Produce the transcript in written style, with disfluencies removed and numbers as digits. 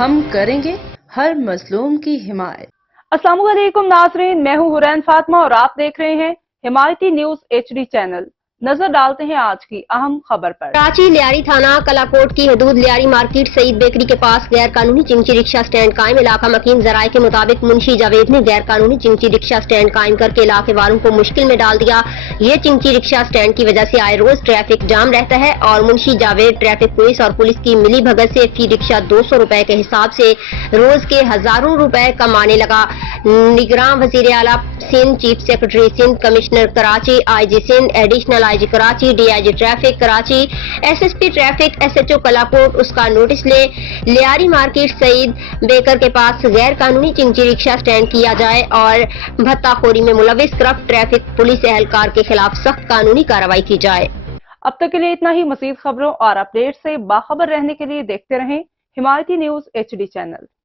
ہم کریں گے ہر مظلوم کی حمایت۔ السلام علیکم ناظرین، میں ہوں حرین فاطمہ اور آپ دیکھ رہے ہیں حمایتی نیوز HD چینل۔ نظر ڈالتے ہیں آج کی اہم خبر پر۔ کراچی لیاری تھانہ کلاکوٹ کی حدود لیاری مارکیٹ سعید بیکری کے پاس غیر قانونی چنگچی رکشہ سٹینڈ قائم۔ علاقہ مکین ذرائع کے مطابق منشی جاوید نے غیر قانونی چنگچی رکشہ سٹینڈ قائم کر کے علاقے والوں کو مشکل میں ڈال دیا۔ یہ چنگچی رکشہ سٹینڈ کی وجہ سے آئے روز ٹریفک جام رہتا ہے اور منشی جاوید ٹریفک پولیس اور پولیس کی ملی بھگت سے فی رکشہ 200 روپے کے حساب سے روز کے ہزاروں روپے کمانے لگا۔ نگراں وزیر اعلیٰ Sindh, chief secretary Sindh, commissioner Karachi, IG Sindh, additional IG Karachi, DIG traffic Karachi, SSP traffic, SHO کلاکوٹ اس کا نوٹس لے لیاری مارکیٹ سعید بیکر کے پاس غیر قانونی چنگچی رکشہ سٹینڈ کیا جائے اور بھتہ خوری میں ملوث کرپٹ ٹریفک پولیس اہلکار کے خلاف سخت قانونی کارروائی کی جائے۔ اب تک کے لیے اتنا ہی۔ مزید خبروں اور اپڈیٹ سے باخبر رہنے کے لیے دیکھتے رہیں حمایتی نیوز HD چینل۔